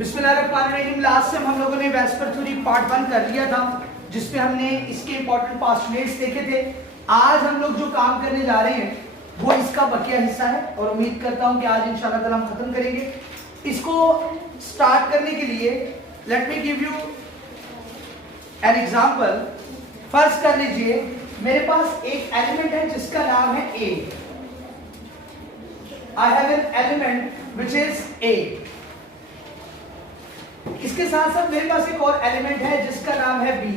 बिस्मिल्लाहिर्रहमानिर्रहीम। Last time हम लोगों ने वेस्पर थ्योरी पार्ट 1 कर लिया था, जिसमें हमने इसके इंपॉर्टेंट पोस्टुलेट्स देखे थे। आज हम लोग जो काम करने जा रहे हैं वो इसका बकिया हिस्सा है और उम्मीद करता हूं कि आज इंशाल्लाह ताला हम खत्म करेंगे। इसको स्टार्ट करने के लिए let me give you an example. First कर लीजिए, मेरे पास एक एलिमेंट है जिसका नाम है A. I have an element which is A. इसके साथ साथ मेरे पास एक और एलिमेंट है जिसका नाम है बी।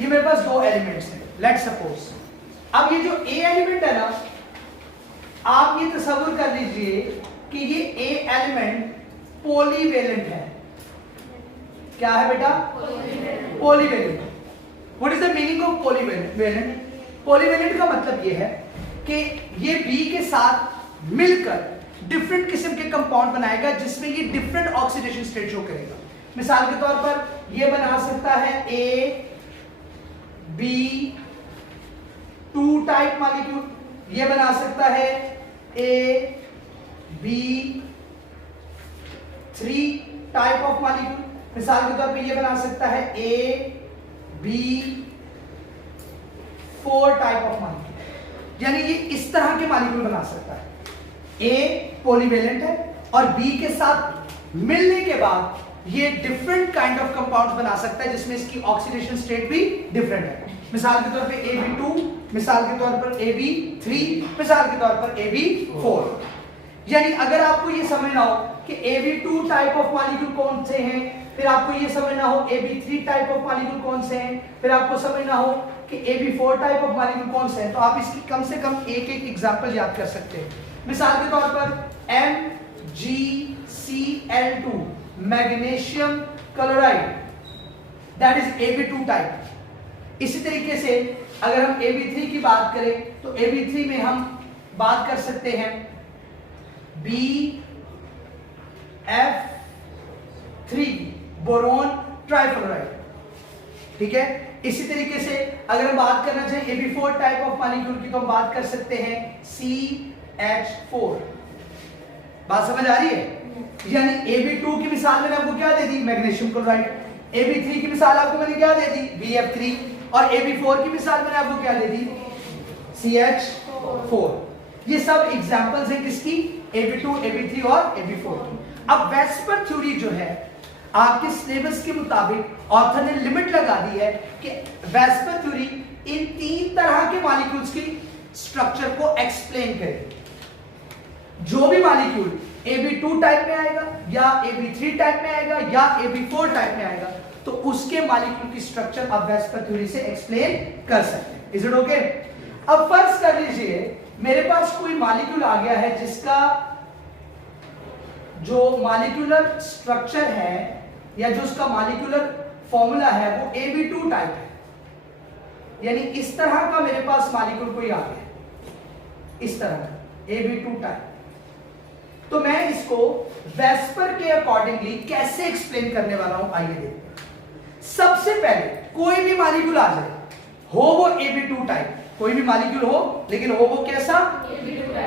ये मेरे पास दो एलिमेंट्स हैं। लेट्स सपोज अब ये जो ए एलिमेंट है ना, आप ये तस्वीर कर लीजिए कि ये ए एलिमेंट पॉलीवेलेंट है। क्या है बेटा? Polyvalent. What is the meaning of polyvalent? Polyvalent का मतलब ये है कि ये बी के साथ मिलकर डिफरेंट किस्म के कंपाउंड बनाएगा जिसमें ये डिफरेंट ऑक्सीडेशन स्टेट शो करेगा। मिसाल के तौर पर ये बना सकता है ए बी 2 टाइप मॉलिक्यूल, ये बना सकता है A B 3 type of molecule. मिसाल के तौर पे ये बना सकता है A B 4 type of molecule. यानी ये इस तरह के मॉलिक्यूल बना सकता है। ए पॉलीवेलेंट है और बी के साथ मिलने के बाद ये डिफरेंट काइंड ऑफ कंपाउंड्स बना सकता है जिसमें इसकी ऑक्सीडेशन स्टेट भी डिफरेंट है। मिसाल के तौर पे AB2, मिसाल के तौर पर AB3, मिसाल के तौर पर AB4। यानी अगर आपको ये समझना हो कि AB2 टाइप ऑफ मॉलिक्यूल कौन से हैं, फिर आपको ये समझना हो AB3 टाइप ऑफ मॉलिक्यूल कौन से हैं, फिर आपको समझना हो कि AB4 टाइप ऑफ मॉलिक्यूल कौन से हैं, तो आप इसकी कम से कम एक एक एग्जांपल याद कर सकते हैं। मिसाल के तौर पर MgCl2 magnesium chloride, that is AB2 type. इसी तरीके से अगर हम AB3 की बात करें तो AB3 में हम बात कर सकते हैं BF3 बोरोन ट्राइफ्लोराइड। ठीक है। इसी तरीके से अगर हम बात करना चाहें AB4 टाइप ऑफ मॉलिक्यूल की तो हम बात कर सकते हैं CH4। बात समझ आ रही है? यानी AB2 की मिसाल मैंने आपको क्या दे दी? Magnesium chloride. AB3 की मिसाल आपको मैंने क्या दे दी? BF3। और AB4 की मिसाल मैंने आपको क्या दे दी? CH4। ये सब एग्जांपल्स हैं किसकी? AB2, AB3 और AB4 की। अब वेस्पर थ्योरी जो है आपके सिलेबस के मुताबिक ऑथर ने लिमिट लगा दी है कि वेस्पर थ्योरी इन 3 तरह के मॉलिक्यूल्स की स्ट्रक्चर को एक्सप्लेन करे। जो भी मॉलिक्यूल AB2 टाइप में आएगा या AB3 टाइप में आएगा या AB4 टाइप में आएगा तो उसके मॉलिक्यूल की स्ट्रक्चर आप वेस्पर थ्योरी से एक्सप्लेन कर सकते हैं। Is it okay? अब फर्ज कर लीजिए मेरे पास कोई मॉलिक्यूल आ गया है जिसका जो मॉलिक्यूलर स्ट्रक्चर है या जो उसका मॉलिक्यूलर फॉर्मूला है वो AB2 टाइप है। यानी इस तरह का मेरे पास मॉलिक्यूल कोई आ गया, इस तरह का AB2 टाइप। तो मैं इसको वेस्पर के अकॉर्डिंगली कैसे एक्सप्लेन करने वाला हूं, आइए देखते हैं। सबसे पहले कोई भी मॉलिक्यूल आ जाए, हो वो AB2 टाइप, कोई भी मॉलिक्यूल हो लेकिन हो वो कैसा?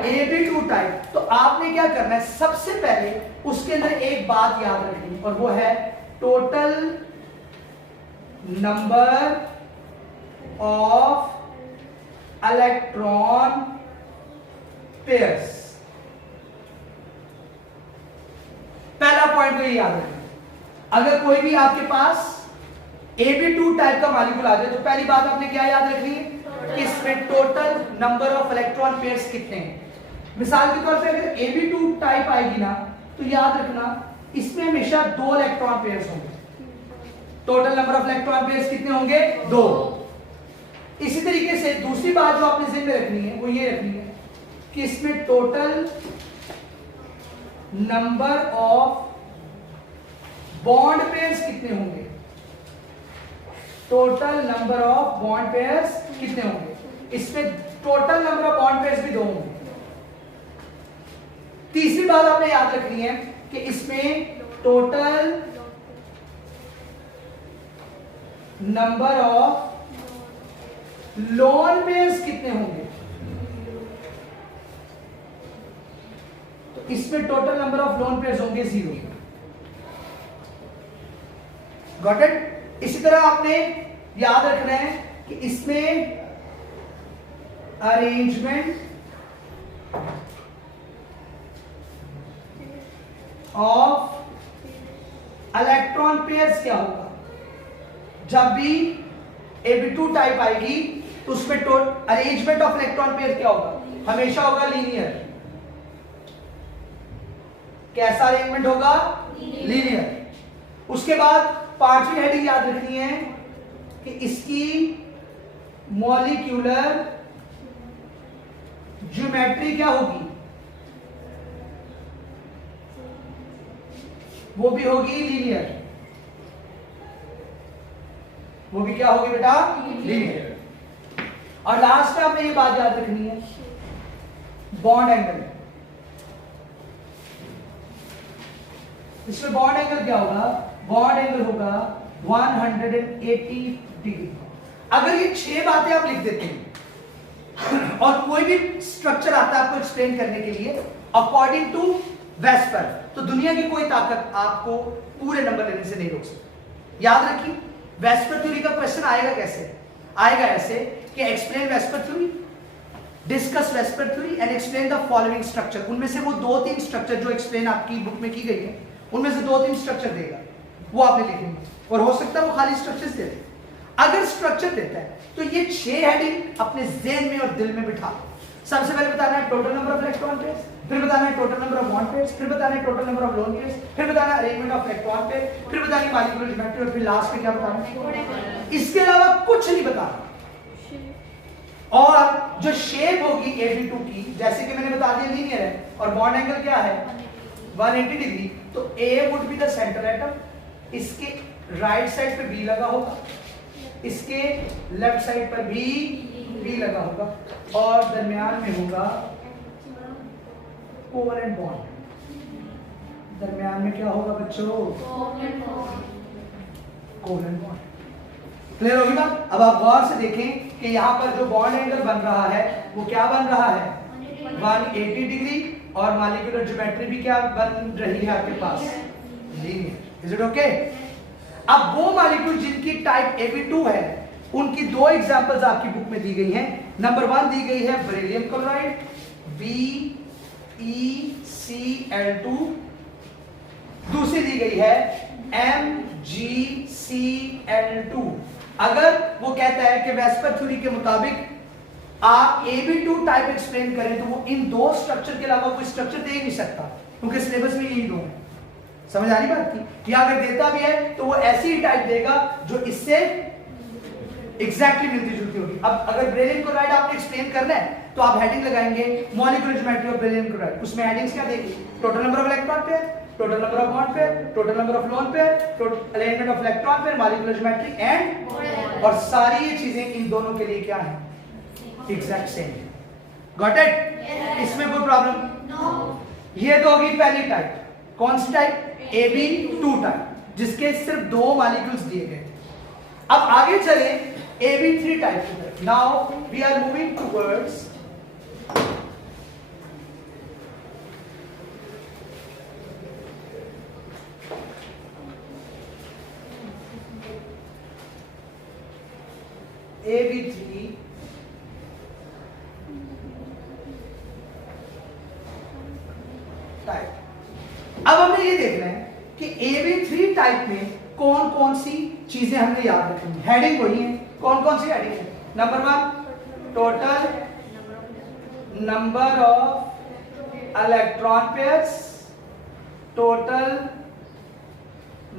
AB2 type. तो आपने क्या करना है? सबसे पहले उसके अंदर एक बात याद रखनी और वो है total number of electron pairs. पहला पॉइंट तो ये याद रखना। अगर कोई भी आपके पास AB2 टाइप का मॉलिक्यूल आ जाए तो पहली बात आपने क्या याद रखनी है कि इसमें total number of electron pairs कितने हैं। मिसाल के तौर पे अगर AB2 टाइप आएगी ना तो याद रखना इसमें हमेशा 2 इलेक्ट्रॉन पेयर्स होंगे। Total number of electron pairs कितने होंगे? 2। इसी तरीके से दूसरी बात जो आपने ज़हन में रखनी है वो ये रखनी है कि इसमें total number of bond pairs कितने होंगे। Total number of bond pairs कितने होंगे? इसमें total number of bond pairs भी 2 होंगे। तीसरी बात आपने याद रखनी है कि इसमें total number of lone pairs कितने होंगे। तो इसमें total number of lone pairs होंगे 0। Got it. इसी तरह आपने याद रखना है कि इसमें अरेंजमेंट ऑफ इलेक्ट्रॉन पेयर्स क्या होगा। जब भी Ab2 टाइप आएगी तो उसमें अरेंजमेंट ऑफ इलेक्ट्रॉन पेयर क्या होगा, हमेशा होगा लीनियर। कैसा अरेंजमेंट होगा, लीनियर। उसके बाद पांचवी हेडिंग याद रखनी है कि इसकी मॉलिक्यूलर ज्योमेट्री क्या होगी, वो भी होगी लीनियर। वो भी क्या होगी बेटा, लीनियर। और लास्ट में आपने ये बात याद रखनी है, बॉन्ड एंगल। इसमें बॉन्ड एंगल क्या होगा, बॉन्ड एंगल होगा 180 डिग्री। अगर ये 6 बातें आप लिख देते हैं और कोई भी स्ट्रक्चर आता है आपको एक्सप्लेन करने के लिए अकॉर्डिंग टू वेस्पर, तो दुनिया की कोई ताकत आपको पूरे नंबर लेने से नहीं रोक सकती। याद रखिए, वेस्पर थ्योरी का क्वेश्चन आएगा कैसे, आएगा ऐसे कि explain VSEPR theory, discuss VSEPR theory and explain the following structure. उनमें से वो 2-3 स्ट्रक्चर जो एक्सप्लेन आपकी बुक में की गई है, उनमें से 2-3 स्ट्रक्चर देगा, वो आपने लिखनी है। और हो सकता है वो खाली स्ट्रक्चर्स दे दे। अगर स्ट्रक्चर देता है तो ये 6 हेडिंग अपने ज़हन में और दिल में बिठा लो। सबसे पहले बताना है total number of electron pairs, फिर बताना है total number of bond pairs, फिर बताना है total number of lone pairs, फिर बताना है अरेंजमेंट ऑफ इलेक्ट्रॉन पेयर, फिर बताना है मॉलिक्यूलर ज्योमेट्री, और फिर लास्ट में क्या बताना है। इसके अलावा कुछ नहीं बताना। और जो शेप होगी Ab2 की, जैसे कि मैंने बता दिया लीनियर है, और बॉन्ड एंगल क्या है 180 डिग्री, तो A would be the centre atom, इसके राइट साइड पे B लगा होगा, इसके लेफ्ट साइड पर भी B लगा होगा, और दरमियान में होगा कोवलेंट बॉन्ड। दरमियान में क्या होगा बच्चों, कोवलेंट बॉन्ड। क्लियर होगी ना। अब आप गौर से देखें कि यहाँ पर जो बॉन्ड एंगल बन रहा है वो क्या बन रहा है 180 डिग्री, और मॉलिक्यूलर ज्योमेट्री भी क्या बन रही है आपके पास, लीनियर। Is it okay. अब वो मॉलिक्यूल जिनकी टाइप Ab2 है, उनकी 2 एग्जांपल्स आपकी बुक में दी गई हैं। नंबर 1 दी गई है बेरिलियम क्लोराइड BeCl2, दूसरी दी गई है MgCl2। अगर वो कहता है कि वेस्पर थ्योरी के मुताबिक आप Ab2 टाइप एक्सप्लेन करें तो वो इन 2 स्ट्रक्चर के अलावा कोई स्ट्रक्चर दे ही नहीं सकता, क्योंकि सिलेबस में यही 2 है। समझ आ रही बात की? या अगर देता भी है तो वो ऐसी ही टाइप देगा जो इससे एग्जैक्टली मिलती जुलती होगी। अब अगर बेरिलियम क्लोराइड आपने एक्सप्लेन करना है तो आप हेडिंग लगाएंगे molecular geometry of beryllium chloride. उसमें हेडिंग्स क्या देगी, total number of electron pair, total number of bond pair, total number of lone pair, total arrangement of electron pair, molecular geometry and, और सारी ये चीजें इन दोनों के लिए क्या है, एग्जैक्ट सेम। Got it. इसमें कोई प्रॉब्लम नो। ये तो होगी पहली टाइप। कौन सी टाइप, Ab2 टाइप, जिसके सिर्फ 2 मॉलिक्यूल्स दिए गए। अब आगे चले Ab3 टाइप की तरफ। Now we are moving towards Ab3 type. अब हमें ये देखना है कि Ab3 टाइप में कौन कौन सी चीजें हमने याद रखनी है। हेडिंग वही है, कौन कौन सी हेडिंग है। Number 1 total number of electron pairs, total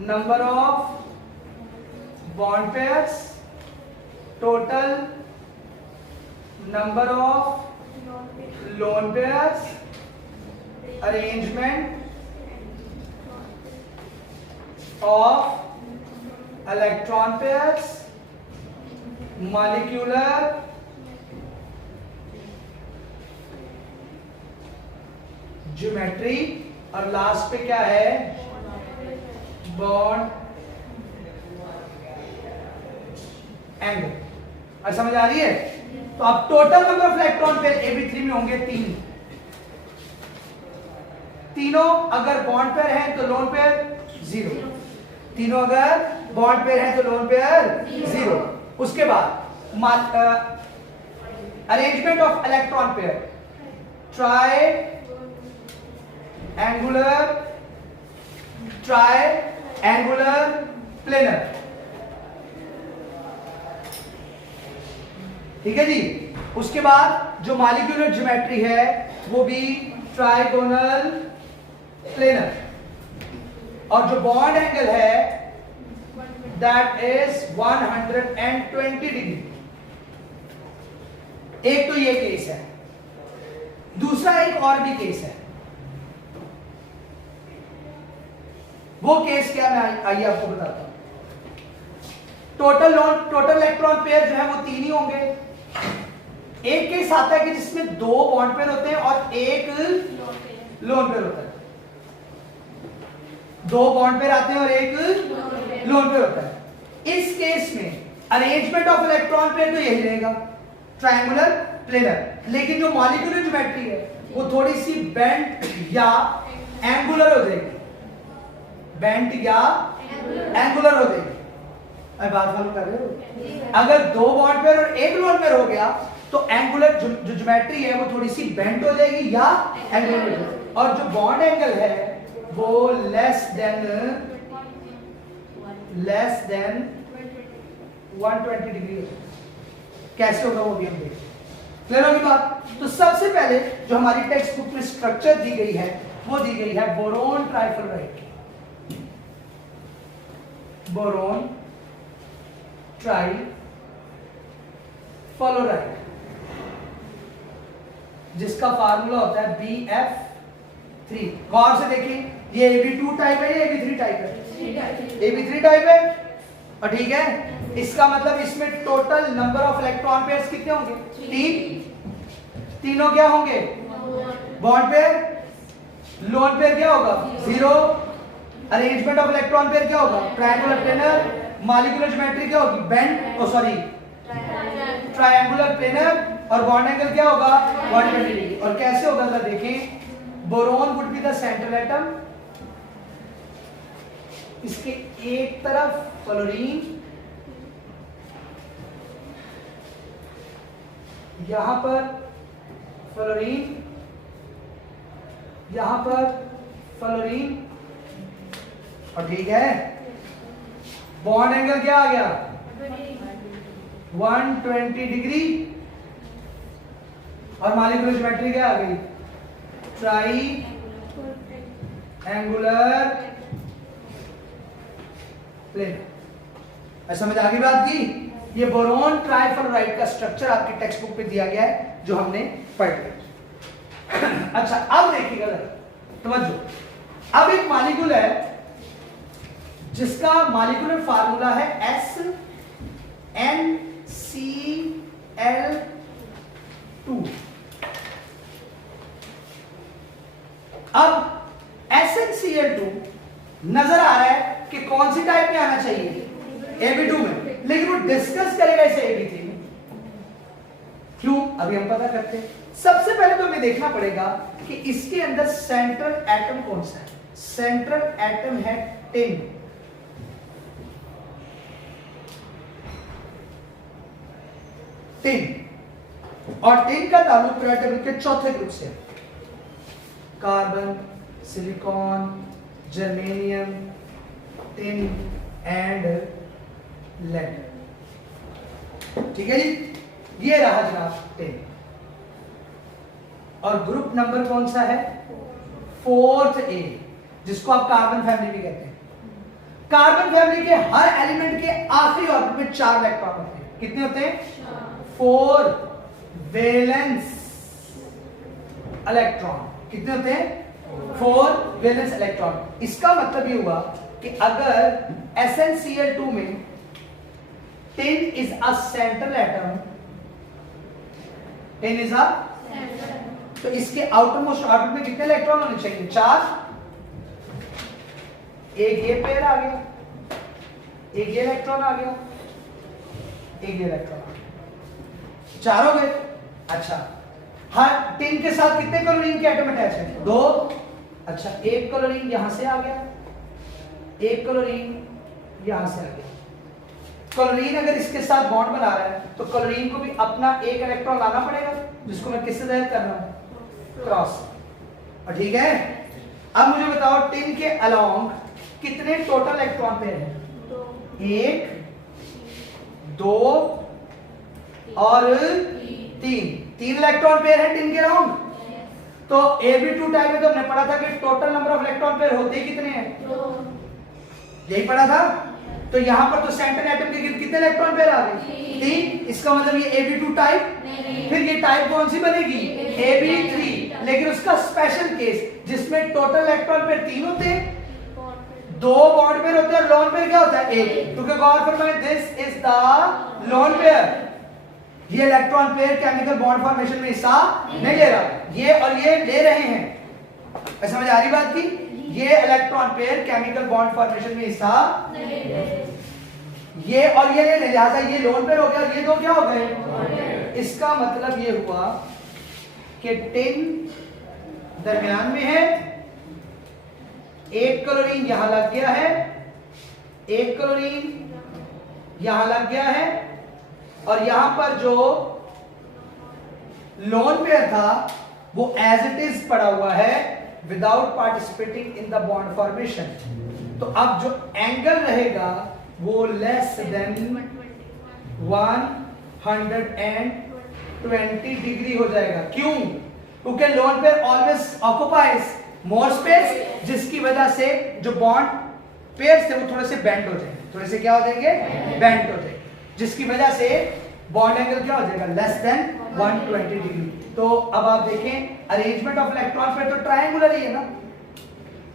number of bond pairs, total number of lone pairs, arrangement of electron pairs, molecular geometry, और लास्ट पे क्या है, बॉन्ड एंगल। और समझ आ रही है। तो अब total number of electron pair Ab3 में होंगे 3, तीनों अगर बॉन्ड पेयर हैं तो लोन पेयर 0, तीनों अगर बॉन्ड पेयर हैं तो लोन पेयर 0। उसके बाद arrangement of electron pair, try angular planar, ठीक है जी। उसके बाद जो मॉलिक्यूलर ज्योमेट्री है वो भी ट्राइगोनल प्लेनर, और जो बॉन्ड एंगल है दैट इज 120 डिग्री। एक तो ये केस है, दूसरा एक और भी केस है। वो केस क्या, मैं आइए आपको बताता हूं। टोटल इलेक्ट्रॉन पेयर जो है वो 3 ही होंगे। एक केस आता है कि जिसमें 2 बॉन्ड पेयर होते हैं और एक लोन पेयर होता है। 2 बॉन्ड पेयर आते हैं और एक लोन पेयर होता है। इस केस में अरेंजमेंट ऑफ इलेक्ट्रॉन पेयर तो यही रहेगा, ट्रायंगुलर प्लेनर। लेकिन जो मॉलिक्यूलर ज्योमेट्री है वो थोड़ी सी बेंट या एंगुलर हो जाएगी, बेंट या एंगुलर हो जाएगी। अब बात फॉलो कर रहे हो? अगर 2 बॉन्ड पेयर और एक लोन पेयर हो गया तो एंगुलर जो ज्योमेट्री है वो थोड़ी सी बेंट हो जाएगी या एंगुलर हो जाएगी, और जो बॉन्ड एंगल है वो लेस देन 120 डिग्री हो जाएगा। कैसे होगा वो भी हम देखेंगे। क्लियर होगी बात? तो सबसे पहले जो हमारी टेक्स्ट बुक में स्ट्रक्चर दी गई है वो दी गई है बोरोन ट्राइफ्लोराइड, बोरोन ट्राइफ्लोराइड, जिसका फार्मूला होता है BF3। गौर से देखिए, ये AB2 टाइप है या AB3 टाइप है? AB3 टाइप है, और ठीक है। इसका मतलब इसमें total number of electron pairs कितने होंगे? 3। तीनों क्या होंगे? Bond pair. लोन पेयर क्या होगा? 0। अरेंजमेंट ऑफ इलेक्ट्रॉन पेयर क्या होगा? Triangular planar. मॉलिक्यूलर ज्योमेट्री क्या होगी? Bent, triangular planar. और बॉन्ड एंगल क्या होगा? 120 डिग्री। और कैसे होगा जरा देखें। Boron would be the central atom, इसके एक तरफ फ्लोरीन, यहां पर फ्लोरीन, यहां पर फ्लोरीन, और ठीक है। बॉन्ड एंगल क्या आ गया? 120 डिग्री। और मॉलिक्यूलर ज्योमेट्री क्या आ गई? Triangular plane. समझ आ गई बात की? ये बोरोन ट्राइफ्लोराइड का स्ट्रक्चर आपकी टेक्स्ट बुक में दिया गया है जो हमने पढ़ लिया। अच्छा, अब देखिएगा तवज्जो। अब एक मॉलिक्यूल है जिसका मॉलिक्यूलर फार्मूला है SnCl2। अब SnCl2 नजर आ रहा है कि कौन सी टाइप में आना चाहिए? AB2 में, लेकिन वो डिस्कस करेगा इसे AB3 में। क्यों? अभी हम पता करते हैं। सबसे पहले तो हमें देखना पड़ेगा कि इसके अंदर सेंट्रल एटम कौन सा है। सेंट्रल एटम है टिन। और टिन का ताल्लुक पीरियोडिक टेबल के चौथे ग्रुप से, carbon, silicon, germanium, tin and lead. ठीक है जी, ये रहा जनाब टिन। और ग्रुप नंबर कौन सा है? 4th A, जिसको आप कार्बन फैमिली भी कहते हैं। कार्बन फैमिली के हर एलिमेंट के आखिरी ऑर्बिट में 4 इलेक्ट्रॉन होते हैं। कितने होते हैं? 4 वैलेंस इलेक्ट्रॉन। कितने होते हैं? 4 वैलेंस इलेक्ट्रॉन। इसका मतलब ये हुआ कि अगर SnCl2 में tin is a central atom, tin is a तो इसके आउटर मोस्ट ऑर्बिट में कितने इलेक्ट्रॉन होने चाहिए? 4। एक ये पेयर आ गया, एक ये इलेक्ट्रॉन आ गया, एक ये इलेक्ट्रॉन आ गया, 4 हो गए। अच्छा, हर टिन के साथ कितने क्लोरीन के एटम अटैच है? 2। अच्छा, एक क्लोरीन यहां से आ गया, एक क्लोरीन यहां से आ गया। क्लोरीन अगर इसके साथ बॉन्ड बना रहा है तो क्लोरीन को भी अपना एक इलेक्ट्रॉन लाना पड़ेगा, जिसको मैं किससे डायरेक्ट कर रहा हूं, क्रॉस। और ठीक है, अब मुझे बताओ टिन के अलोंग कितने टोटल इलेक्ट्रॉन पेयर हैं? 1 2 और 3 इलेक्ट्रॉन पेयर है टिन के अलोंग। तो Ab2 टाइप में तो हमने पढ़ा था कि total number of electron pair होते कितने हैं? 2। यही पढ़ा था। तो यहां पर तो सेंटर एटम के कितने इलेक्ट्रॉन पेयर आ गए? 3। इसका मतलब ये Ab2 टाइप। फिर ये टाइप कौन सी बनेगी? Ab3। लेकिन उसका स्पेशल केस जिसमें टोटल इलेक्ट्रॉन पेयर 3 होते हैं, 2 बॉन्ड पेयर होते हैं, लोन पेयर क्या होता है? 1। तो क्या गौर फरमाए, this is the lone pair. ये electron pair chemical bond formation में हिस्सा नहीं ले रहा, ये और ये ले रहे हैं। समझ आ रही बात की? ये electron pair chemical bond formation में हिस्सा नहीं ले रहे, ये और ये ले रहे, लिहाजा ये लोन पेयर हो गया, ये दो क्या हो गए? इसका मतलब ये हुआ कि टिन दरमियान में है, एक क्लोरीन यहां लग गया है, एक क्लोरीन यहां लग गया है, और यहां पर जो लोन पेयर था वो एज इट इज पड़ा हुआ है without participating in the bond formation. तो अब जो एंगल रहेगा वो लेस देन 120 डिग्री हो जाएगा। क्यों? क्योंकि lone pair always occupies more space, जिसकी वजह से जो बॉन्ड पेयर्स थे वो थोड़े से बेंड हो जाएंगे, थोड़े से क्या हो जाएंगे? बेंड हो जाएंगे, जिसकी वजह से बॉन्ड एंगल क्या हो जाएगा? Less than 120 degree. तो अब आप देखें अरेंजमेंट ऑफ इलेक्ट्रॉन पे तो ट्रायंगुलर ही है ना,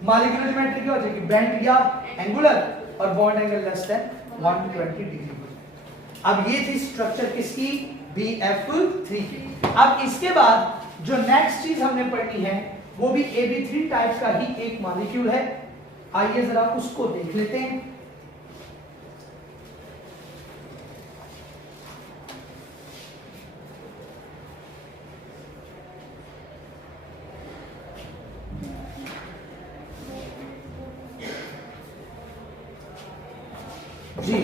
मॉलिक्यूलर ज्योमेट्री क्या हो जाएगी? बेंड या एंगुलर, और bond angle less than 120 degree हो जाएगा। अब ये थी स्ट्रक्चर किसकी? BF3 की। अब इसके बाद जो नेक्स्ट चीज हमने पढ़नी है वो भी Ab3 टाइप का ही एक मॉलिक्यूल है। आइए जरा उसको देख लेते हैं। जी,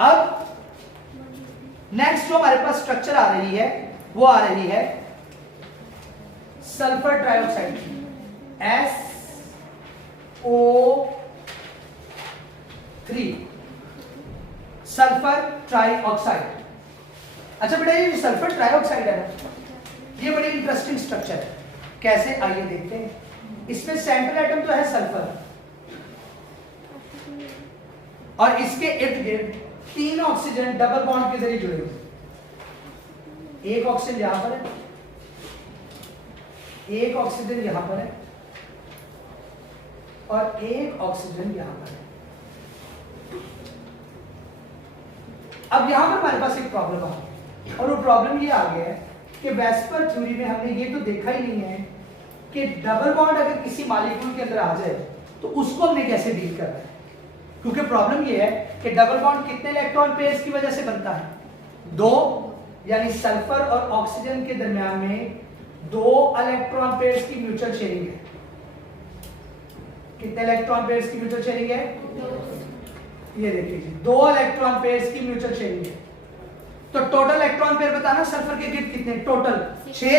अब नेक्स्ट जो हमारे पास स्ट्रक्चर आ रही है वो आ रही है sulphur trioxide, SO3, sulphur trioxide. अच्छा बेटा, ये जो सल्फर ट्राइऑक्साइड है ना, ये बड़ी इंटरेस्टिंग स्ट्रक्चर है। कैसे? आइए देखते हैं। इसमें सेंट्रल एटम तो है सल्फर, और इसके इर्द गिर्द 3 ऑक्सीजन डबल बॉन्ड के जरिए जुड़े हुए। एक ऑक्सीजन यहां पर है, एक ऑक्सीजन यहां पर है, और एक ऑक्सीजन यहां पर है। अब यहां पर हमारे पास एक प्रॉब्लम आ गई, और वो प्रॉब्लम ये आ गया है कि वेस्पर थ्योरी में हमने ये तो देखा ही नहीं है कि डबल बॉन्ड अगर किसी मॉलिक्यूल के अंदर आ जाए तो उसको हमने कैसे डील करना है। क्योंकि प्रॉब्लम ये है कि डबल बॉन्ड कितने इलेक्ट्रॉन पेयर्स की वजह से बनता है? 2, यानी सल्फर और ऑक्सीजन के दरमियान में 2 इलेक्ट्रॉन पेयर्स की म्यूचुअल शेयरिंग है। कितने इलेक्ट्रॉन पेयर्स की म्यूचुअल शेयरिंग है? 2। ये देख लीजिए, 2 इलेक्ट्रॉन पेयर्स की म्यूचुअल शेयरिंग है। तो टोटल इलेक्ट्रॉन पेयर बताना सल्फर के गिर्द कितने? टोटल 6।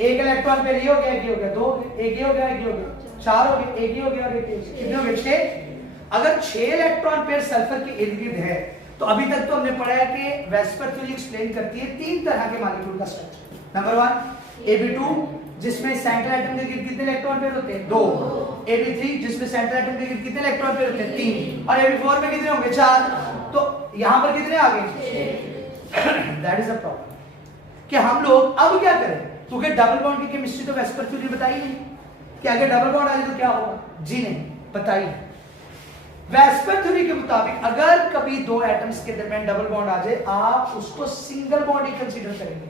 एक इलेक्ट्रॉन पेयर ये हो गया, एक ये हो गया, 2, एक ये हो गया, एक ये हो गया, 4 हो गए, एक ये हो गया और एक ये, कितने हो गए? 6। अगर 6 इलेक्ट्रॉन पेयर सल्फर के इर्द गिर्द है तो अभी तक तो हमने पढ़ा है कि वेस्पर थ्योरी एक्सप्लेन करती है 3 तरह के मॉलिक्यूल का स्ट्रक्चर। नंबर 1 Ab2, जिसमें सेंट्रल एटम के गिर्द कितने इलेक्ट्रॉन पेयर होते हैं? 2। Ab3, जिसमें सेंट्रल एटम के गिर्द कितने इलेक्ट्रॉन पेयर होते हैं? 3। और Ab4 में कितने होंगे? 4। तो यहां पर कितने आ गए? दैट इज अ प्रॉब्लम कि हम लोग अब क्या करें, क्योंकि डबल बॉन्ड की केमिस्ट्री तो वेस्पर थ्योरी बताई नहीं कि अगर डबल बॉन्ड आ जाए तो क्या होगा। जी नहीं बताई। वेस्पर थ्योरी के मुताबिक अगर कभी 2 एटम्स के दरमियान डबल बॉन्ड आ जाए, आप उसको सिंगल बॉन्ड ही कंसीडर करेंगे।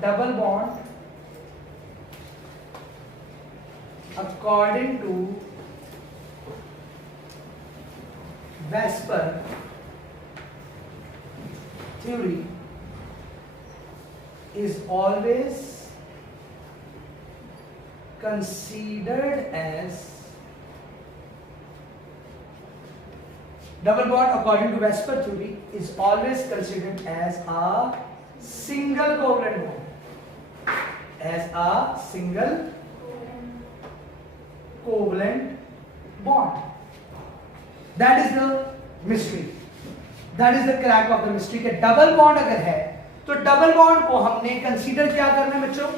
Double bond according to VSEPR theory is always considered as double bond according to Vesper theory is always considered as a single covalent bond, as a single covalent bond. That is the mystery, that is the crack of the mystery कि double bond अगर है तो double bond को हमने consider क्या करना है बच्चों,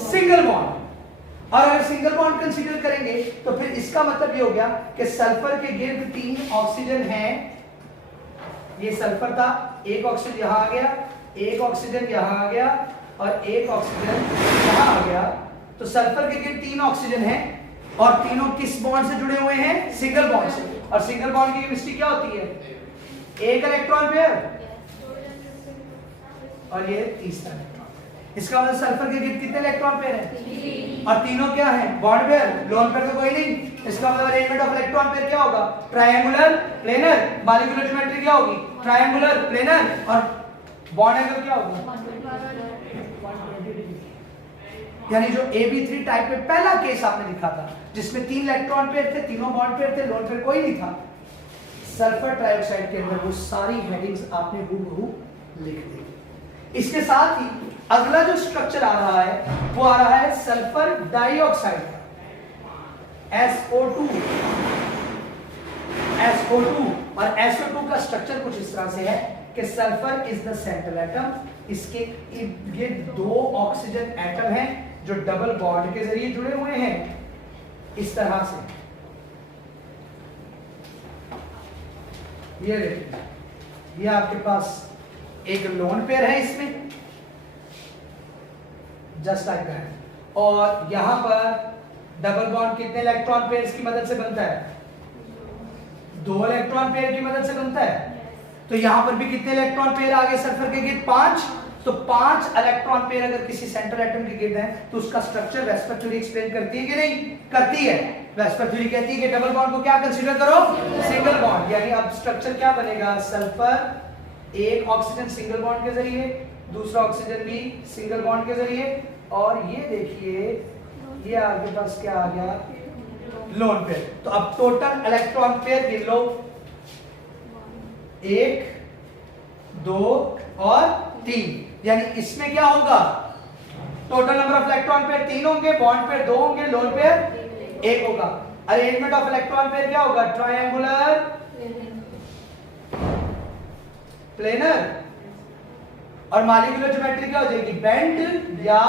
सिंगल बॉन्ड। और अगर सिंगल बॉन्ड कंसीडर करेंगे तो फिर इसका मतलब ये हो गया कि सल्फर के गिर्द 3 ऑक्सीजन हैं, ये सल्फर था, एक ऑक्सीजन यहां आ गया, एक ऑक्सीजन यहां आ गया और एक ऑक्सीजन यहां आ गया, तो सल्फर के गिर्द 3 ऑक्सीजन हैं और तीनों किस बॉन्ड से जुड़े हुए हैं, सिंगल बॉन्ड से। और सिंगल बॉन्ड की केमिस्ट्री क्या होती है, एक इलेक्ट्रॉन पेयर और ये तीसरा इलेक्ट्रॉन। इसका मतलब सल्फर के गिर्द कितने इलेक्ट्रॉन पेयर हैं, और तीनों क्या हैं, बॉन्ड पेयर, लोन पेयर तो कोई नहीं। इसका मतलब अरेंजमेंट ऑफ इलेक्ट्रॉन पेयर क्या होगा, ट्रायंगुलर प्लेनर। मॉलिक्यूलर ज्योमेट्री क्या होगी, ट्रायंगुलर प्लेनर। और बॉन्ड एंगल क्या होगा, 120 डिग्री। यानी जो AB3 टाइप में पहला केस आपने लिखा था जिसमें 3 इलेक्ट्रॉन पेयर थे, तीनों बॉन्ड पेयर थे, लोन पेयर कोई नहीं था, सल्फर ट्राइऑक्साइड के अंदर वो सारी हेडिंग्स आपने हूबहू लिख दी। इसके साथ ही अगला जो स्ट्रक्चर आ रहा है वो आ रहा है सल्फर डाइऑक्साइड SO2। और SO2 का स्ट्रक्चर कुछ इस तरह से है कि sulphur is the central atom, इसके ये 2 ऑक्सीजन एटम हैं जो डबल बॉन्ड के जरिए जुड़े हुए हैं इस तरह से। ये देखिए, ये आपके पास एक लोन पेयर है इसमें, जस्ट लाइक दैट। और यहां पर डबल बॉन्ड कितने इलेक्ट्रॉन पेयर्स की मदद से बनता है, 2 इलेक्ट्रॉन पेयर की मदद से बनता है। तो यहां पर भी कितने इलेक्ट्रॉन पेयर आ गए सल्फर के गिर्द, 5। तो 5 इलेक्ट्रॉन पेयर अगर किसी सेंट्रल एटम के गिर्द है तो उसका स्ट्रक्चर वेस्पर थ्योरी एक्सप्लेन करती है कि नहीं करती है। वेस्पर थ्योरी कहती है कि डबल बॉन्ड को क्या कंसीडर करो, सिंगल बॉन्ड। यानी अब स्ट्रक्चर क्या बनेगा, सल्फर एक ऑक्सीजन सिंगल बॉन्ड के जरिए, दूसरा ऑक्सीजन भी सिंगल बॉन्ड के जरिए, और ये देखिए ये आपके पास क्या आ गया, लोन पेयर। तो अब टोटल इलेक्ट्रॉन पेयर गिन लो, 1 2 और 3। यानी इसमें क्या होगा, total number of electron pair 3 होंगे, बॉन्ड पेयर 2 होंगे, लोन पेयर 1 होगा। अरेंजमेंट ऑफ इलेक्ट्रॉन पेयर क्या होगा, ट्रायंगुलर प्लेनर। और मॉलिक्यूलर ज्योमेट्री क्या हो जाएगी, बेंट या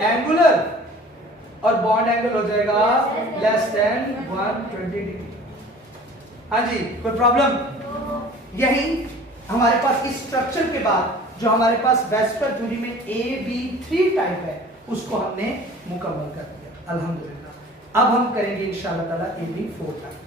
एंगुलर। और बॉन्ड एंगल हो जाएगा लेस देन 120 डिग्री। हाँ जी, कोई प्रॉब्लम? यही हमारे पास इस स्ट्रक्चर के बाद जो हमारे पास वेस्पर थ्योरी में AB3 टाइप है उसको हमने मुकम्मल कर दिया अल्हम्दुलिल्लाह। अब हम करेंगे इंशाअल्लाह ताला AB4 टाइप।